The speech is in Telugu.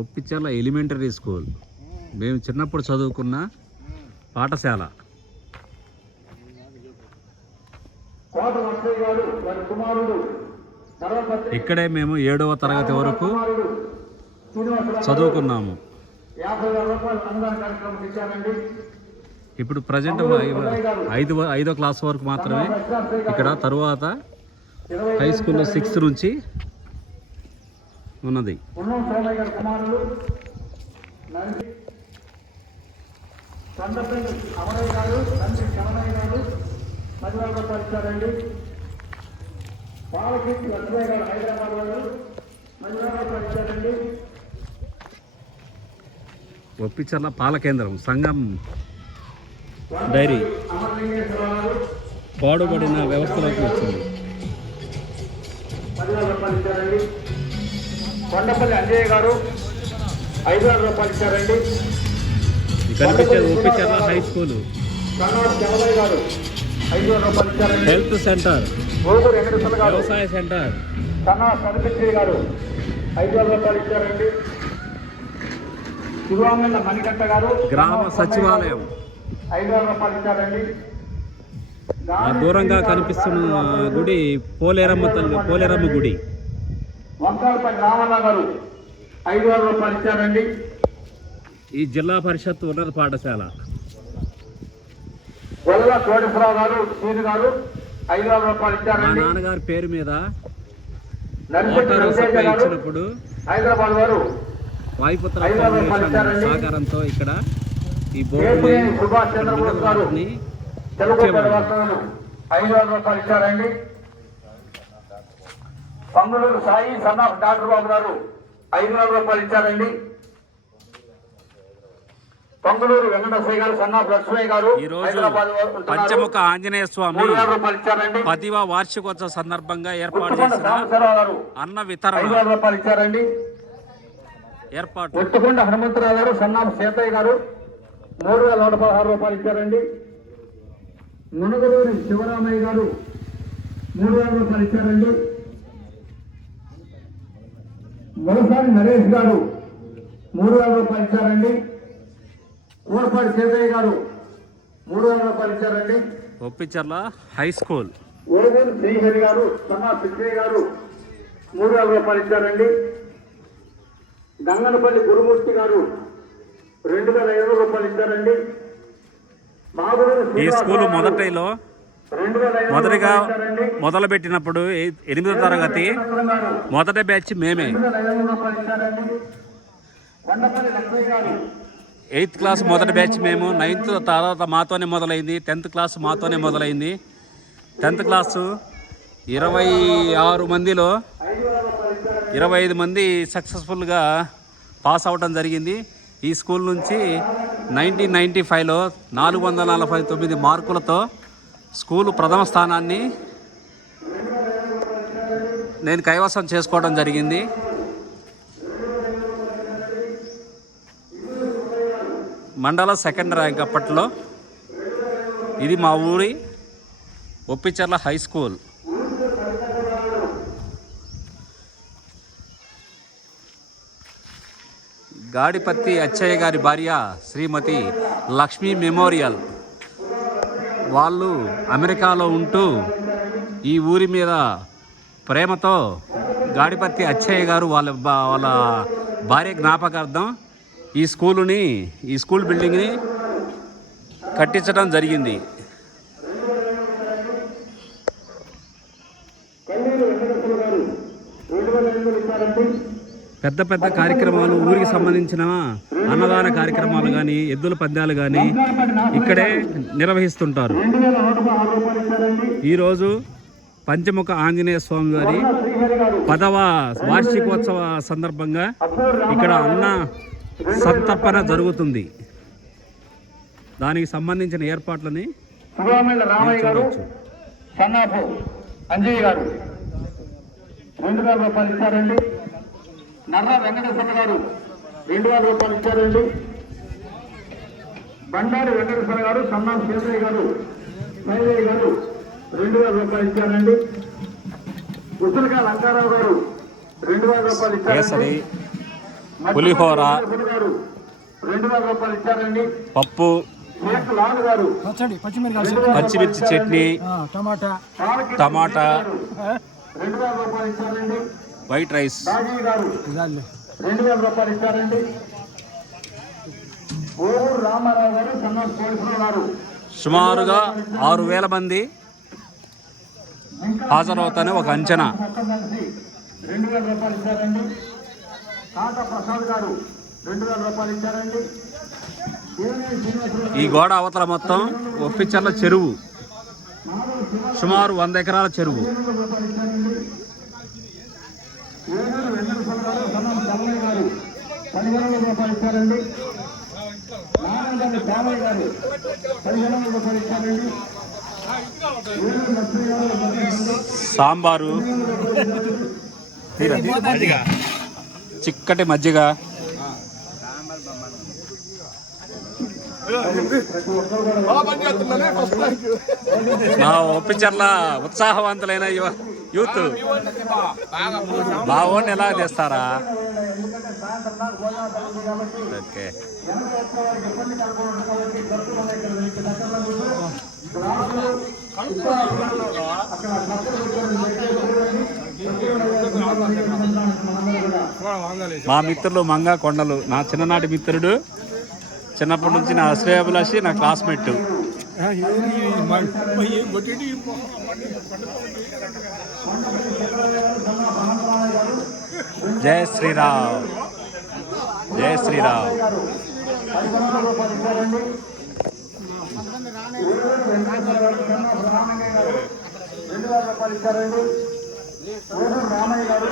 ఒప్పిచర్ల ఎలిమెంటరీ స్కూల్ మేము చిన్నప్పుడు చదువుకున్న పాఠశాల. ఇక్కడే మేము 7వ తరగతి వరకు చదువుకున్నాము. ఇప్పుడు ప్రజెంట్ 5వ క్లాస్ వరకు మాత్రమే ఇక్కడ, తరువాత హై స్కూల్లో 6th నుంచి ఉన్నది. ఒప్పిచర్ల పాల కేంద్రం, సంఘం డైరీ పాడుబడిన వ్యవస్థలోకి వచ్చింది. కొండపల్లి అంజయ్య గారు 5,000 రూపాయలు ఇచ్చారండి. కనిపించేది ఒప్పిచర్ల హై స్కూల్, గారు 5,000 రూపాయలు ఇచ్చారండి. హెల్త్ సెంటర్, గోగురు వెంకటేశ్వర గారు, వ్యవసాయ సెంటర్, కన్నా సరిపిత్రి గారు 5,000 రూపాయలు ఇచ్చారండి. శివామిల్ల మణికంఠ గారు, గ్రామ సచివాలయం 5,000 రూపాయలు ఇచ్చారండి. దూరంగా కనిపిస్తున్న గుడి పోలేరమ్మ గుడి. వంకాలపల్లి రామన్న గారు 5,000 రూపాయలు ఇచ్చారండి. ఈ జిల్లా పరిషత్ ఉన్నత పాఠశాల. గొల్ల కోటేశ్వరరావు గారు, సీని గారు 5,000 రూపాయలు మా ఇచ్చారండి. నాన్నగారి పేరు మీద నరసింహ గారు ఇచ్చినప్పుడు హైదరాబాద్ వారు వాయుపుత్ర ఫౌండేషన్ సహకారంతో ఇక్కడ ఈ సుభాష్ చంద్రబోస్ గారు తెలుగు 5,000 రూపాయలు ఇచ్చారండి. Panguluru Sai son of doctor Babu garu 5,000 రూపాయలు ఇచ్చారండి. పంగులూరు వెంకటేశ్వర గారు సన్ ఆఫ్ లక్ష్మయ్య గారు హైదరాబాద్ పంచముఖ ఆంజనేయ స్వామి 3,000 రూపాయలు ఇచ్చారండి. 10వ వార్షికోత్సవ సందర్భంగా ఏర్పాటు చేసిన అన్న వితరణ 5,000 రూపాయలు ఇచ్చారండి. ఏర్పాటు. ఒట్టుకొండ హనుమంతరావు గారు సన్ ఆఫ్ సీతయ్య గారు 3,116 రూపాయలు ఇచ్చారండి. మునగలూరి శివరామయ్య గారు 3,000 రూపాయలు ఇచ్చారండి. మొలసాని నరేష్ గారు 3,000 రూపాయలు ఇచ్చారండి. ఊరపాటి సీతయ్య గారు 3,000 రూపాయలు ఇచ్చారండి. Oppicherla high school. ఓరగూరు శ్రీహరి గారు సన్నా పిచ్చయ్య గారు 3,000 రూపాయలు ఇచ్చారండి. గంగనపల్లి గురుమూర్తి గారు 2,500 రూపాయలు ఇచ్చారండి. ఈ స్కూల్ మొదటిగా మొదలుపెట్టినప్పుడు 8వ తరగతి మొదటి బ్యాచ్ మేమే. 8th క్లాస్ మొదటి బ్యాచ్ మేము. 9th తర్వాత మాతోనే మొదలైంది. 10th క్లాస్ మాతోనే మొదలైంది. 10th క్లాసు 26 మందిలో 25 మంది సక్సెస్ఫుల్గా పాస్ అవడం జరిగింది. ఈ స్కూల్ నుంచి 1995లో 449 మార్కులతో స్కూలు ప్రథమ స్థానాన్ని నేను కైవసం చేసుకోవడం జరిగింది. మండల 2nd ర్యాంక్ అప్పట్లో. ఇది మా ఊరి ఒప్పిచర్ల హై స్కూల్. గాడిపత్తి అచ్చయ్య గారి భార్య శ్రీమతి లక్ష్మీ మెమోరియల్. వాళ్ళు అమెరికాలో ఉంటూ ఈ ఊరి మీద ప్రేమతో గాడిపత్తి అచ్చయ్య గారు వాళ్ళ భార్య జ్ఞాపకార్థం ఈ స్కూల్ బిల్డింగ్ని కట్టించడం జరిగింది. పెద్ద పెద్ద కార్యక్రమాలు, ఊరికి సంబంధించిన అన్నదాన కార్యక్రమాలు కానీ, ఎద్దుల పందాలు కానీ ఇక్కడే నిర్వహిస్తుంటారు. ఈరోజు పంచముఖ ఆంజనేయ స్వామి వారి 10వ వార్షికోత్సవ సందర్భంగా ఇక్కడ అన్న సంతర్పణ జరుగుతుంది. దానికి సంబంధించిన ఏర్పాట్లని చూడవచ్చు. అంజయ్య గారు 2,000 రూపాయలు ఇచ్చారండి. నర్ర వెంకటేశ్వర గారు 2,000 రూపాయలు ఇచ్చారండి. బండారి వెంకటేశ్వర గారు సన్నాం శేషయ్య గారు సైదయ్య గారు 2,000 రూపాయలు ఇచ్చారండి. ఉసులకాయ లంకారావు గారు రూపాయలు ఇచ్చారండి. కేసరి, పులిహోర, గారు 2000 రూపాయలు ఇచ్చారండి. పప్పు, షేక్ లాల్ గారు పచ్చిమిర్చి చట్నీ, టమాటా, 2000 రూపాయలు ఇచ్చారండి. వైట్ రైస్, రాజీ గారు 2000 రూపాయలు ఇచ్చారండి. ఓరు రామారావు గారు సన్నాస్ పోలీసులు గారు సుమారుగా 6000 మంది హాజరవుతానే ఒక అంచనా. మొత్తం కలిసి 2000 రూపాయలు ఇచ్చారండి. కాట ప్రసాద్ గారు 2000 రూపాయలు ఇచ్చారండి. ఈ గోడ అవతల మొత్తం ఒప్పిచర్ల చెరువు, సుమారు 100 ఎకరాల చెరువు. ఏలూరు వెంకటేశ్వర గారు సన్నాస్ చల్లయ్య గారు 1500 రూపాయలు ఇచ్చారండి. నారాయణ శ్యామయ్య గారు 1500 రూపాయలు ఇచ్చారండి. ఏలూరు లక్ష్మీ గారు సాంబారు, చిక్కటి మజ్జిగ, మా ఒప్పిచర్ల ఉత్సాహవంతులైన యూత్ బావోని ఎలా తెస్తారా? ఓకే, మా మిత్రులు మంగా కొండలు, నా చిన్ననాటి మిత్రుడు, చిన్నప్పటి నుంచి నా శ్రేయాభిలాషి, నా క్లాస్మేట్. జై శ్రీరామ్, జై శ్రీరామ్. 1500 రూపాయలు ఇచ్చారండి. 2000 రూపాయలు ఇచ్చారండి. ఓరు రామయ్య గారు